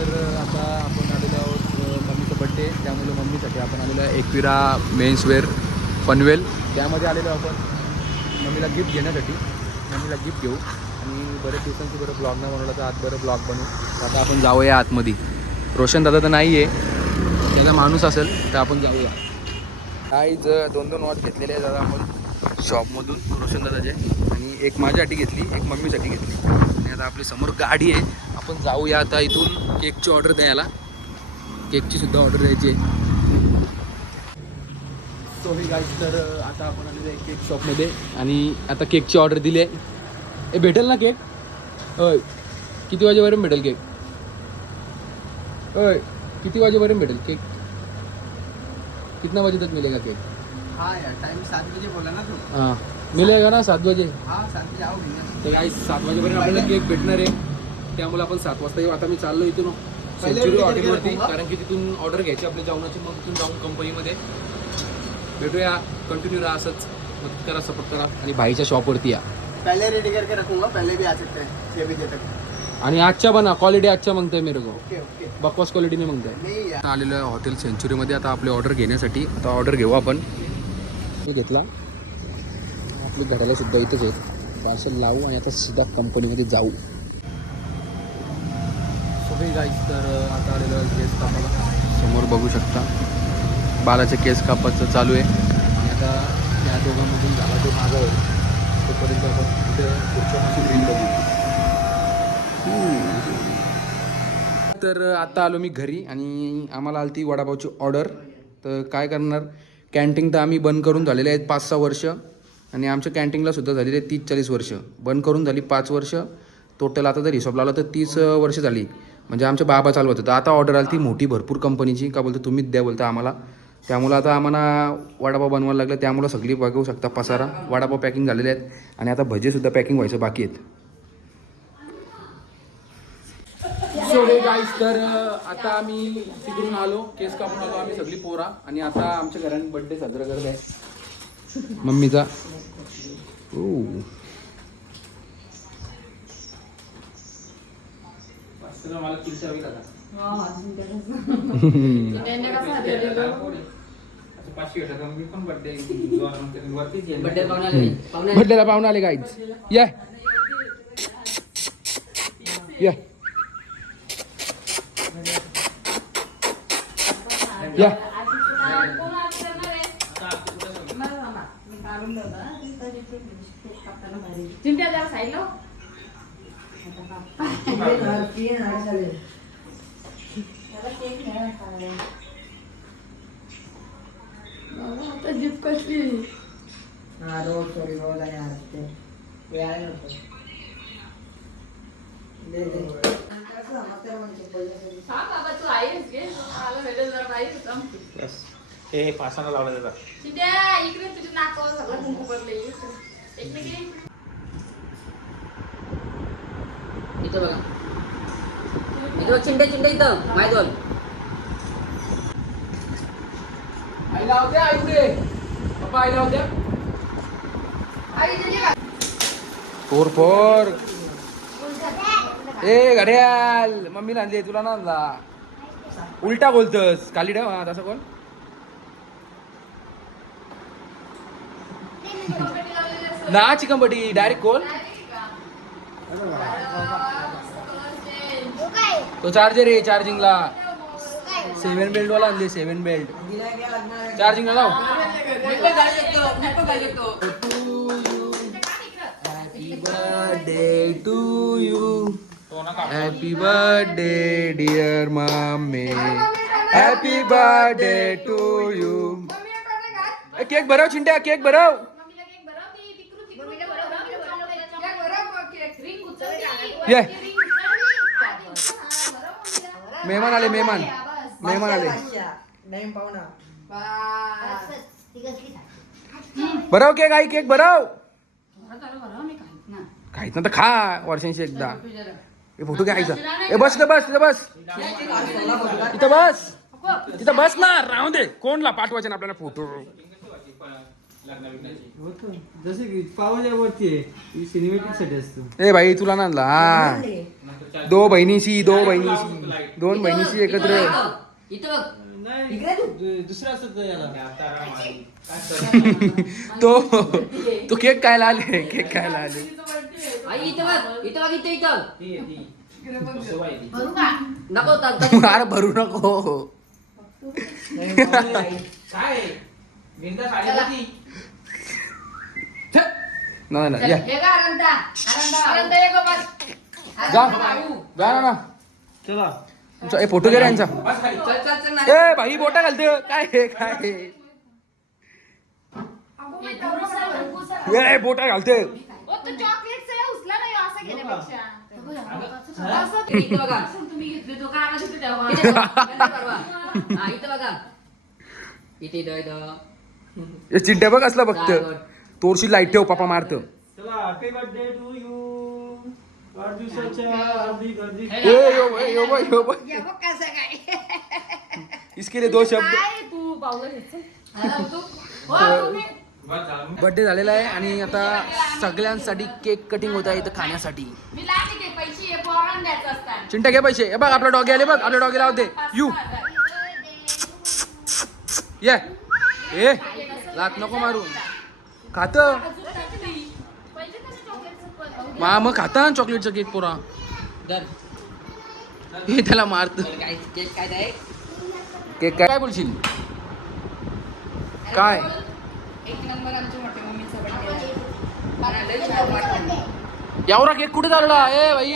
तर आता आपण आलेलो आहोत मम्मीचा बड्डे, त्यामुळे मम्मीसाठी आपण आलेलो आहे एकविरा मेन्सवेअर पनवेल, त्यामध्ये आलेलो आपण मम्मीला गिफ्ट घेण्यासाठी. मम्मीला गिफ्ट घेऊ आणि बरेच दिवसांची बरं ब्लॉग नाही बनवला, तर आज बरं ब्लॉग बनवू. आता आपण जाऊया आतमध्ये. रोशन दादा तर नाही आहे, त्याचा माणूस असेल तर आपण जाऊया. काही 2-2 वॉच घेतलेले आहे दादा आपण शॉपमधून रोशन दादाचे, आणि एक माझ्यासाठी घेतली, एक मम्मीसाठी घेतली. आणि आता आपली समोर गाडी आहे, आपण जाऊया आता इथून केकची ऑर्डर द्यायला. केकची सुद्धा ऑर्डर द्यायची आहे. सो हे गाईज, तर आता आपण आलेलो आहे केक शॉपमध्ये आणि आता केकची ऑर्डर दिली आहे. हे भेटेल ना केक? होय. किती वाजेपर्यंत भेटेल केक? होय, किती वाजेपर्यंत भेटेल केक? कितना बजे तक मिलेगा केक? हाँ यार, टाइम 7 बजे बोला ना तू. हाँ, मिलेगा ना 7 बजे? हाँ 7 बजे आओगे. तर गाईज 7 वाजेपर्यंत आपल्याला केक भेटणार आहे, त्यामुळे आपण 7 वाजता येऊ. आता मी चाललो इथून सेंचुरी हॉटेलवरती, कारण की तिथून ऑर्डर घ्यायची आपल्या जेवणाची, मग तिथून जाऊन कंपनीमध्ये भेटूया. कंटिन्यू राहा असंच, मदत करा, सपोर्ट करा आणि भाईच्या शॉपवरती या. पहले रेडी करके रखूंगा, पहले भी आ सकते हैं 6 बजे तक. आणि आजच्या बना क्वालिटी आजच्या मागताय मेरे को, ओके ओके. बकवास क्वालिटी नाही मागताय. नहीं यार. आलेलं आहे हॉटेल सेंचुरीमध्ये आता आपली ऑर्डर घेण्यासाठी. आता ऑर्डर घेऊ आपण. घेतला आपली घड्याला सुद्धा इथंच आहेत, पार्सल लावू आणि आता सीधा कंपनीमध्ये जाऊ. सगळे गाईज, तर आता आलेलं केस कापायला समोर बघू शकता. बालाचे केस कापायचं चालू आहे आणि आता त्या दोघांमधून झाला जो माझा होईल तोपर्यंत आपण तिथे पुढच्या रील बघू. तर आता आलो मी घरी आणि आम्हाला आली ती वडापावची ऑर्डर. तर काय करणार, कॅन्टीन तर आम्ही बंद करून झालेले आहेत 5-6 वर्ष, आणि आमच्या कॅन्टीनला सुद्धा झालेली आहे 30-40 वर्ष. बंद करून झाली 5 वर्ष टोटल. आता जर हिशोब लावला तर 30 वर्ष झाली, म्हणजे आमचे बाबा चालवत होतं. आता ऑर्डर आली ती मोठी भरपूर कंपनीची, का बोलतो तुम्हीच द्या बोलता आम्हाला. त्यामुळं आता आम्हाला वडापाव बनवायला लागलं, त्यामुळं सगळी बघू शकता पसारा. वडापाव पॅकिंग झालेले आहेत आणि आता भजेसुद्धा पॅकिंग व्हायचं बाकी आहेत. सो हे गाईज, तर आता आम्ही तिकडून आलो, केस कापून आलो आम्ही सगळी पोरा, आणि आता आमच्या घराने बर्थडे साजरा करत आहे मम्मीचा. मला किल्चा होईल आता. बर्थडेला पाहुणे आले गाईज. या या या. चिंट्या जरा साईड लो. आता जीत कसली. रोज सॉरी रोज आहे आज ते यायला नको. दे दे. सांग बाबा, तू आहेस गे, मला भेटेल जरा पाहिजे होतं. बस हे पासाला लावलं जातात. चिंट्या इकडे तुझ्या नाकावर सगळं कुंकू पडले. इथं बघा, इथं चिंडे चिंडे इथं मायदोल. आई लाव द्या, आई पुढे पप्पा, आई लाव द्या. Four four. ए घड्याल, मम्मीला आणली तुला ना आणला. उलटा बोलतस, खाली ठेव. हा तसं कोण ना चिकनपट्टी डायरेक्ट कोण. तो चार्जर आहे चार्जिंगला. 7 बेल्ट वाला आणले, 7 बेल्ट चार्जिंगला लाव. Happy birthday to you, happy birthday dear mummy, happy birthday to you. Cake भरव चिंट्या, केक भरव. ये मेहमान आले, मेहमान आले. भरव केक, आई केक भरव. खायच ना तर खा वर्षांशी एकदा. हे फोटो घ्यायचा. ए बस इथं, बस इथं, बस इथं, बस इथं बस ना. राहून दे, कोणला पाठवायचे ना आपल्याला फोटो. होतं जसे की पावाच्या वरती आहे ही सिनेमॅटिक साठी असतो. ए भाई तुला ना आणला हा दोन बहिणीशी दोन बहिणीशी एकत्र इथं बघ. नाही दुसरा असत याला. तो केक खायला आले केक खायला आले आई इथं बघ इथं बघ इथं भरू का? नको अरे भरू नको नाही नाही या हे का आनंदा? आनंदा ये गं बस. जा जा ना चला तुमचा ए फोटो घे रे यांचा चल चल ना. ए भाई बोटा घालते काय हे काय हे? हे भरूसा, भरूसा. ए बोटा घालते ओ, तो चॉकलेटचं हे उचला नाही हो, असं गेल्यापेक्षा. असं इथं बघा. असं तुम्ही घेतले तो का आणत होते तेव्हा? इथं बघ. परवा. हा इथं बघा. इथं ए चिंट्या बघ असला बघत तोरशी लाईट ठेव पापा मारत चला हॅपी बर्थडे टू यू. वाढदिवसाच्या हार्दिक हार्दिक ए यो बघ या बघ कसं काय. इसके लिए दो शब्द काय तू बावलं घ्यायचं? आला तू? हो, तुम्ही. बर्थडे झालेला आहे आणि आता सगळ्यांसाठी केक कटिंग होत आहे इथं खाण्यासाठी मी लागले ते पैसे हे पोरांना द्यायचं असतात. चिंट्या घे पैसे हे बघ आपला डॉगी आले बघ आपल्या डॉगीला होते यू ये ए लात नको मारू खात मग खाता चॉकलेटचा केक पोरा धर. हे त्याला मारत काय केक काय आहे? केक काय बोलशील काय एक नंबर आमच्या मोठ्या मम्मीचा बर्थडे. यावरा केक कुठे चालला ए भाई ए,